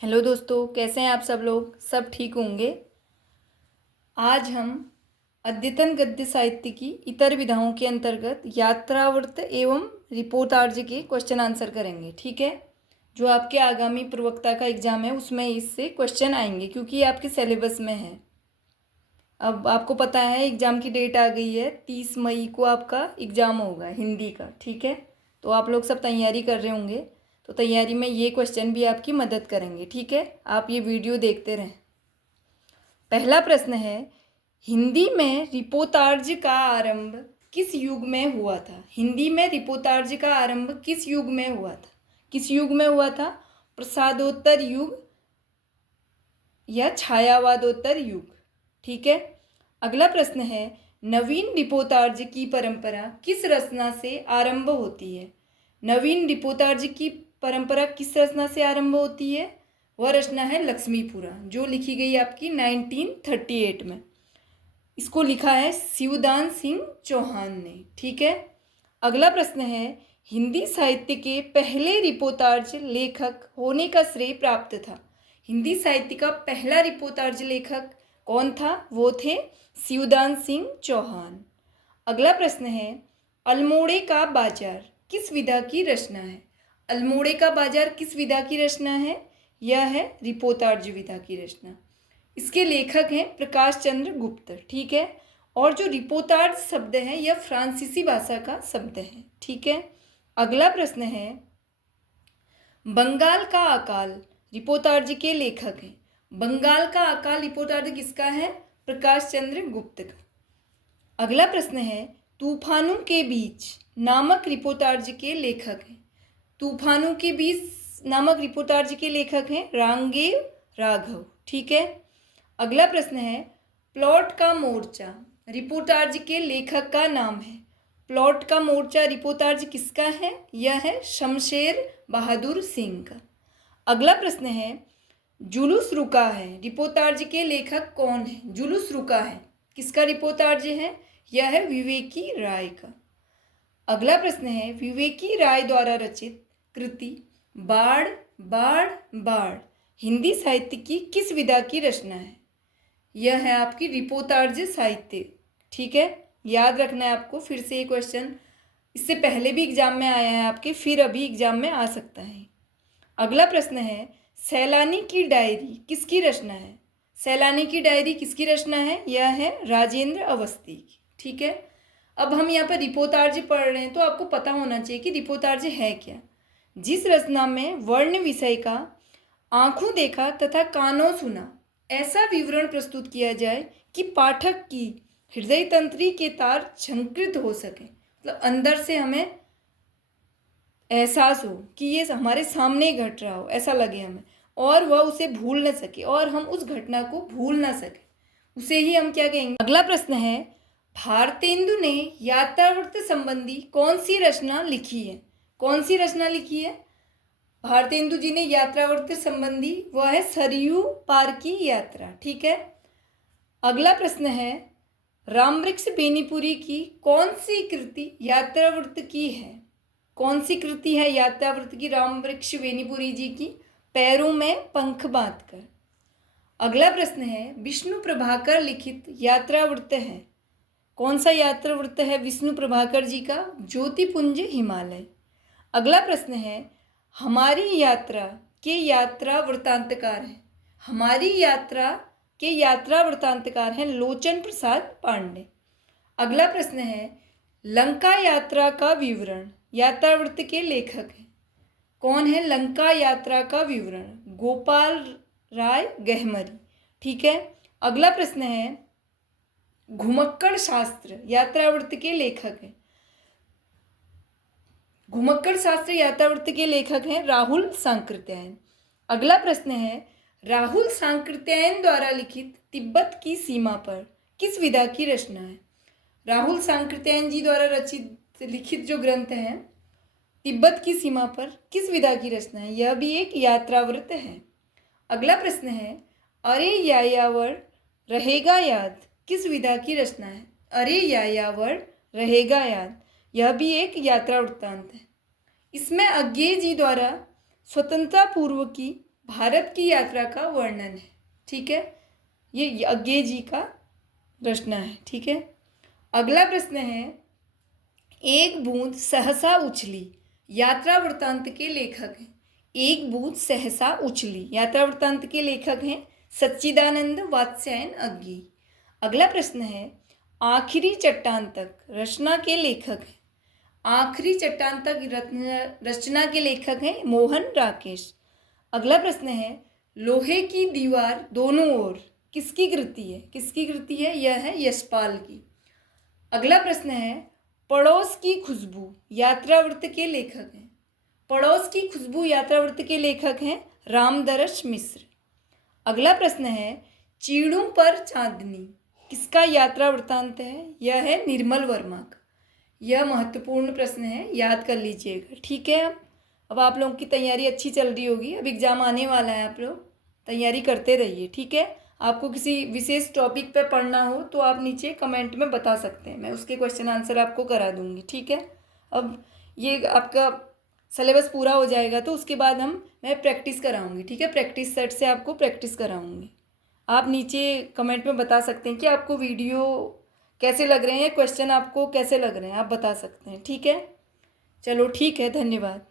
Hello दोस्तों, कैसे हैं आप सब लोग? सब ठीक होंगे। आज हम अद्यतन गद्य साहित्य की इतर विधाओं के अंतर्गत यात्रावर्त एवं रिपोर्टार्ज के क्वेश्चन आंसर करेंगे। ठीक है, जो आपके आगामी प्रवक्ता का एग्ज़ाम है उसमें इससे क्वेश्चन आएंगे, क्योंकि ये आपके सिलेबस में है। अब आपको पता है एग्ज़ाम की डेट आ गई है, 30 मई को आपका एग्ज़ाम होगा हिंदी का। ठीक है, तो आप लोग सब तैयारी कर रहे होंगे, तो तैयारी में ये क्वेश्चन भी आपकी मदद करेंगे। ठीक है, आप ये वीडियो देखते रहें। पहला प्रश्न है, हिंदी में रिपोर्टार्ज का आरंभ किस युग में हुआ था? हिंदी में रिपोर्टार्ज का आरंभ किस युग में हुआ था? किस युग में हुआ था? प्रसादोत्तर युग या छायावादोत्तर युग। ठीक है, अगला प्रश्न है, नवीन रिपोर्टार्ज की परंपरा किस रचना से आरंभ होती है? नवीन रिपोर्टार्ज की परंपरा किस रचना से आरंभ होती है? वह रचना है लक्ष्मीपुरा, जो लिखी गई आपकी 1938 में। इसको लिखा है शिवदान सिंह चौहान ने। ठीक है, अगला प्रश्न है, हिंदी साहित्य के पहले रिपोर्टार्ज लेखक होने का श्रेय प्राप्त था? हिंदी साहित्य का पहला रिपोर्टार्ज लेखक कौन था? वो थे शिवदान सिंह चौहान। अगला प्रश्न है, अल्मोड़े का बाजार किस विधा की रचना है? अल्मोड़े का बाजार किस विधा की रचना है? यह है रिपोर्टार्ज विधा की रचना। इसके लेखक हैं प्रकाश चंद्र गुप्त। ठीक है, और जो रिपोर्टार्ज शब्द है यह फ्रांसीसी भाषा का शब्द है। ठीक है, अगला प्रश्न है, बंगाल का अकाल रिपोर्टार्ज के लेखक हैं। बंगाल का अकाल रिपोर्टार्ज किसका है? प्रकाश चंद्र गुप्त का। अगला प्रश्न है, तूफानों के बीच नामक रिपोर्टार्ज के लेखक हैं। तूफानों के बीच नामक रिपोर्टार्ज के लेखक हैं रांगेव राघव। ठीक है, अगला प्रश्न है, प्लॉट का मोर्चा रिपोर्टार्ज के लेखक का नाम है। प्लॉट का मोर्चा रिपोर्टार्ज किसका है? यह है शमशेर बहादुर सिंह का। अगला प्रश्न है, जुलूस रुका है रिपोर्टार्ज के लेखक कौन है? जुलूस रुका है किसका रिपोर्टार्ज है? यह है विवेकी राय का। अगला प्रश्न है, विवेकी राय द्वारा रचित कृति बाढ़ बाढ़ बाढ़ हिंदी साहित्य की किस विधा की रचना है? यह है आपकी रिपोर्टार्ज साहित्य। ठीक है, याद रखना है आपको। फिर से ये क्वेश्चन इससे पहले भी एग्जाम में आया है आपके, फिर अभी एग्जाम में आ सकता है। अगला प्रश्न है, सैलानी की डायरी किसकी रचना है? सैलानी की डायरी किसकी रचना है? यह है राजेंद्र अवस्थी की। ठीक है, अब हम यहाँ पर रिपोर्टार्ज पढ़ रहे हैं तो आपको पता होना चाहिए कि रिपोर्टार्ज है क्या। जिस रचना में वर्ण विषय का आंखों देखा तथा कानों सुना ऐसा विवरण प्रस्तुत किया जाए कि पाठक की हृदय तंत्री के तार झंकृत हो सके, मतलब अंदर से हमें एहसास हो कि ये हमारे सामने घट रहा हो, ऐसा लगे हमें, और वह उसे भूल न सके और हम उस घटना को भूल ना सके, उसे ही हम क्या कहेंगे? अगला प्रश्न है, भारतेंदु ने यात्रावृत्त संबंधी कौन सी रचना लिखी है? कौन सी रचना लिखी है भारतेंदु जी ने यात्रावृत्त संबंधी? वह है सरयू पार की यात्रा। ठीक है, अगला प्रश्न है, रामवृक्ष बेनीपुरी की कौन सी कृति यात्रावृत्त की है? कौन सी कृति है यात्रावृत्त की रामवृक्ष बेनीपुरी जी की? पैरों में पंख बांधकर। अगला प्रश्न है, विष्णु प्रभाकर लिखित यात्रावृत्त है। कौन सा यात्रावृत्त है विष्णु प्रभाकर जी का? ज्योतिपुंज हिमालय। अगला प्रश्न है, हमारी यात्रा के यात्रा वृत्तांतकार हैं। हमारी यात्रा के यात्रा वृत्तांतकार हैं लोचन प्रसाद पांडे। अगला प्रश्न है, लंका यात्रा का विवरण यात्रावृत्त के लेखक हैं। कौन है लंका यात्रा का विवरण? गोपाल राय गहमरी। ठीक है, अगला प्रश्न है, घुमक्कड़ शास्त्र यात्रावृत्त के लेखक हैं। घुमक्कड़ शास्त्र यात्रावृत्त के लेखक हैं राहुल सांकृत्यायन। अगला प्रश्न है, राहुल सांकृत्यायन द्वारा लिखित तिब्बत की सीमा पर किस विधा की रचना है? राहुल सांकृत्यायन जी द्वारा रचित लिखित जो ग्रंथ है तिब्बत की सीमा पर किस विधा की रचना है? यह भी एक यात्रावृत्त है। अगला प्रश्न है, अरे यायावर रहेगा याद किस विधा की रचना है? अरे यायावर रहेगा याद, यह भी एक यात्रा वृत्तांत है। इसमें अज्ञेय जी द्वारा स्वतंत्रता पूर्व की भारत की यात्रा का वर्णन है। ठीक है, ये यज्ञ जी का रचना है। ठीक है, अगला प्रश्न है, एक बूंद सहसा उछली यात्रा वृत्तांत के लेखक हैं। एक बूंद सहसा उछली यात्रा वृत्तांत के लेखक हैं सच्चिदानंद वात्स्यायन अज्ञी। अगला प्रश्न है, आखिरी चट्टान तक रचना के लेखक हैं। आखिरी चट्टान तक रचना के लेखक हैं मोहन राकेश। अगला प्रश्न है, लोहे की दीवार दोनों ओर किसकी कृति है। किसकी कृति है, यह है यशपाल की। अगला प्रश्न है, पड़ोस की खुशबू यात्रावृत्त के लेखक हैं। पड़ोस की खुशबू यात्रावृत्त के लेखक हैं रामदरस मिश्र। अगला प्रश्न है, चीड़ों पर चांदनी किसका यात्रा वृत्तांत है, यह है निर्मल वर्मा का। यह महत्वपूर्ण प्रश्न है, याद कर लीजिएगा। ठीक है, अब आप लोगों की तैयारी अच्छी चल रही होगी, अब एग्ज़ाम आने वाला है, आप लोग तैयारी करते रहिए। ठीक है, आपको किसी विशेष टॉपिक पे पढ़ना हो तो आप नीचे कमेंट में बता सकते हैं, मैं उसके क्वेश्चन आंसर आपको करा दूंगी। ठीक है, अब ये आपका सिलेबस पूरा हो जाएगा तो उसके बाद मैं प्रैक्टिस कराऊंगी। ठीक है, प्रैक्टिस सेट से आपको प्रैक्टिस कराऊंगी। आप नीचे कमेंट में बता सकते हैं कि आपको वीडियो कैसे लग रहे हैं, क्वेश्चन आपको कैसे लग रहे हैं, आप बता सकते हैं। ठीक है, चलो ठीक है, धन्यवाद।